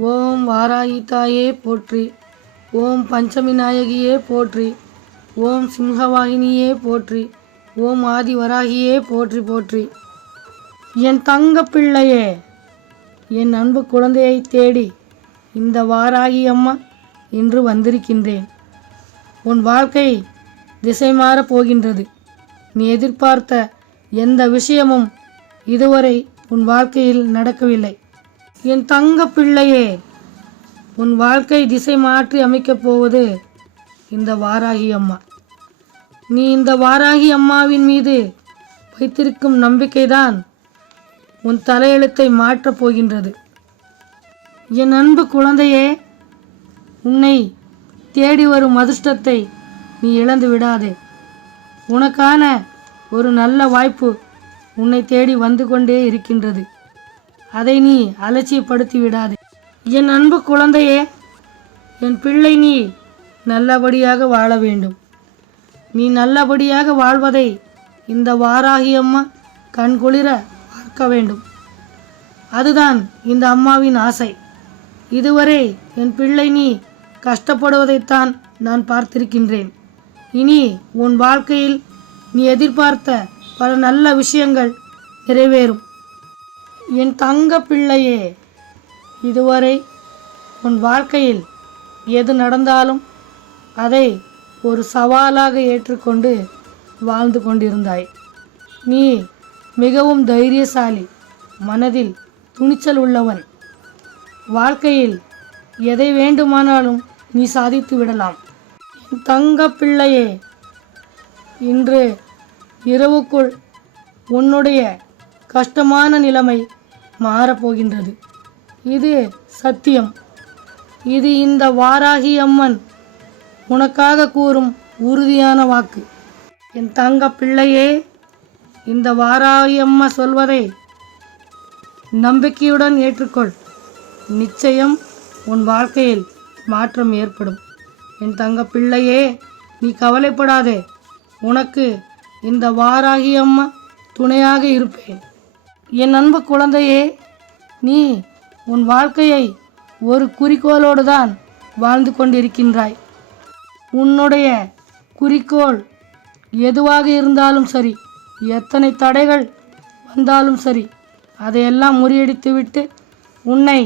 ஓம் வாராகி தாயே போற்றி. ஓம் பஞ்சமி நாயகியே போற்றி. ஓம் சிம்ஹவாகினியே போற்றி. ஓம் ஆதி வராகியே போற்றி போற்றி. என் தங்க பிள்ளையே என் அன்பு குழந்தையை தேடி இந்த வாராகி அம்மா இன்று வந்திருக்கின்றேன். உன் வாழ்க்கை திசை மாறப் போகின்றது. நீ எதிர்பார்த்த எந்த விஷயமும் இதுவரை உன் வாழ்க்கையில் நடக்கவில்லை. என் தங்க பிள்ளையே உன் வாழ்க்கை திசை மாற்றி அமைக்கப் போவது இந்த வாராகி அம்மா. நீ இந்த வாராகி அம்மாவின் மீது வைத்திருக்கும் நம்பிக்கைதான் உன் தலையெழுத்தை மாற்றப் போகின்றது. என் அன்பு குழந்தையே உன்னை தேடி வரும் அதிர்ஷ்டத்தை நீ இழந்து விடாதே. உனக்கான ஒரு நல்ல வாய்ப்பு உன்னை தேடி வந்து கொண்டே இருக்கின்றது. அதை நீ அலட்சியப்படுத்தி விடாதே என் அன்பு குழந்தையே என் பிள்ளை நீ நல்லபடியாக வாழ வேண்டும். நீ நல்லபடியாக வாழ்வதை இந்த வாராகி அம்மா கண்குளிர பார்க்க வேண்டும். அதுதான் இந்த அம்மாவின் ஆசை. இதுவரை என் பிள்ளை நீ கஷ்டப்படுவதைத்தான் நான் பார்த்திருக்கின்றேன். இனி உன் வாழ்க்கையில் நீ எதிர்பார்த்த பல நல்ல விஷயங்கள் நிறைவேறும். என் தங்க பிள்ளையே இதுவரை உன் வாழ்க்கையில் எது நடந்தாலும் அதை ஒரு சவாலாக ஏற்றுக்கொண்டு வாழ்ந்து கொண்டிருந்தாய். நீ மிகவும் தைரியசாலி மனதில் துணிச்சல் உள்ளவன். வாழ்க்கையில் எதை வேண்டுமானாலும் நீ சாதித்து விடலாம். என் தங்க பிள்ளையே இன்று இரவுக்குள் உன்னுடைய கஷ்டமான நிலைமை மாறப்போகின்றது. இது சத்தியம். இது இந்த வாராகி அம்மன் உனக்காக கூறும் உறுதியான வாக்கு. என் தங்க பிள்ளையே இந்த வாராகி அம்மா சொல்வதை நம்பிக்கையுடன் ஏற்றுக்கொள். நிச்சயம் உன் வாழ்க்கையில் மாற்றம் ஏற்படும். என் தங்க பிள்ளையே நீ கவலைப்படாதே. உனக்கு இந்த வாராகி அம்மா துணையாக இருப்பேன். என் அன்பு குழந்தையே நீ உன் வாழ்க்கையை ஒரு குறிக்கோளோடு தான் வாழ்ந்து கொண்டிருக்கின்றாய். உன்னுடைய குறிக்கோள் எதுவாக இருந்தாலும் சரி எத்தனை தடைகள் வந்தாலும் சரி அதையெல்லாம் முறியடித்துவிட்டு உன்னை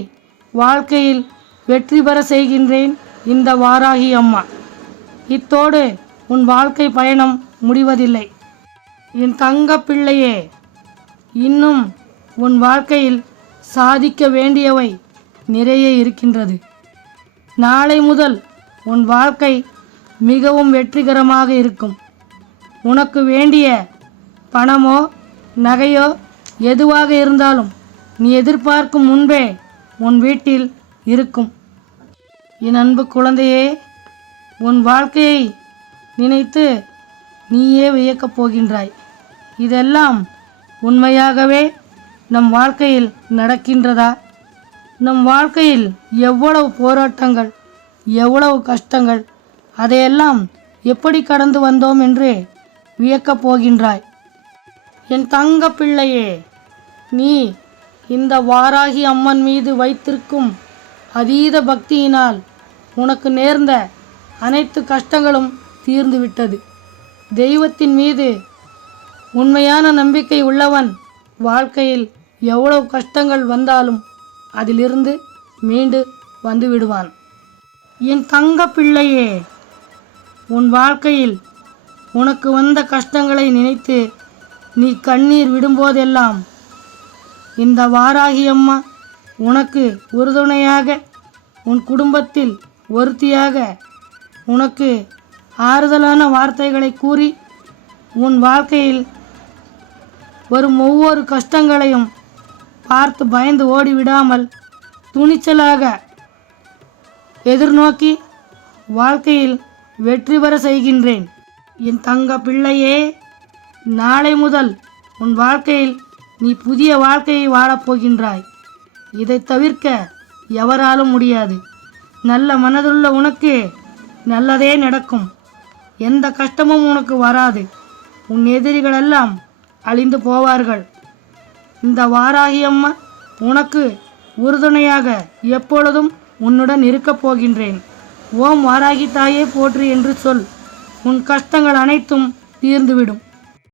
வாழ்க்கையில் வெற்றி பெற செய்கின்றேன் இந்த வாராகி அம்மா. இத்தோடு உன் வாழ்க்கை பயணம் முடிவதில்லை. என் தங்க பிள்ளையே இன்னும் உன் வாழ்க்கையில் சாதிக்க வேண்டியவை நிறைய இருக்கின்றது. நாளை முதல் உன் வாழ்க்கை மிகவும் வெற்றிகரமாக இருக்கும். உனக்கு வேண்டிய பணமோ நகையோ எதுவாக இருந்தாலும் நீ எதிர்பார்க்கும் முன்பே உன் வீட்டில் இருக்கும். என் அன்பு குழந்தையே உன் வாழ்க்கையை நினைத்து நீயே வியக்கப் போகின்றாய். இதெல்லாம் உண்மையாகவே நம் வாழ்க்கையில் நடக்கின்றதா? நம் வாழ்க்கையில் எவ்வளவு போராட்டங்கள் எவ்வளவு கஷ்டங்கள் அதையெல்லாம் எப்படி கடந்து வந்தோம் என்று வியக்கப் போகின்றாய். என் தங்க பிள்ளையே நீ இந்த வாராகி அம்மன் மீது வைத்திருக்கும் அதீத பக்தியினால் உனக்கு நேர்ந்த அனைத்து கஷ்டங்களும் தீர்ந்துவிட்டது. தெய்வத்தின் மீது உண்மையான நம்பிக்கை உள்ளவன் வாழ்க்கையில் எவ்வளவு கஷ்டங்கள் வந்தாலும் அதிலிருந்து மீண்டு வந்து விடுவான் என் தங்க பிள்ளையே உன் வாழ்க்கையில் உனக்கு வந்த கஷ்டங்களை நினைத்து நீ கண்ணீர் விடும்போதெல்லாம் இந்த வாராகி அம்மா உனக்கு உறுதுணையாக உன் குடும்பத்தில் ஒருத்தியாக உனக்கு ஆறுதலான வார்த்தைகளை கூறி உன் வாழ்க்கையில் வரும் ஒவ்வொரு கஷ்டங்களையும் பார்த்து பயந்து ஓடிவிடாமல் துணிச்சலாக எதிர்நோக்கி வாழ்க்கையில் வெற்றி பெற செய்கின்றேன். என் தங்க பிள்ளையே நாளை முதல் உன் வாழ்க்கையில் நீ புதிய வாழ்க்கையை வாழப்போகின்றாய் இதை தவிர்க்க எவராலும் முடியாது. நல்ல மனதுள்ள உனக்கு நல்லதே நடக்கும். எந்த கஷ்டமும் உனக்கு வராது. உன் எதிரிகளெல்லாம் அழிந்து போவார்கள். இந்த வாராகி அம்மா உனக்கு உறுதுணையாக எப்பொழுதும் உன்னுடன் இருக்கப் போகின்றேன். ஓம் வாராகி தாயே போற்றி என்று சொல். உன் கஷ்டங்கள் அனைத்தும் தீர்ந்துவிடும்.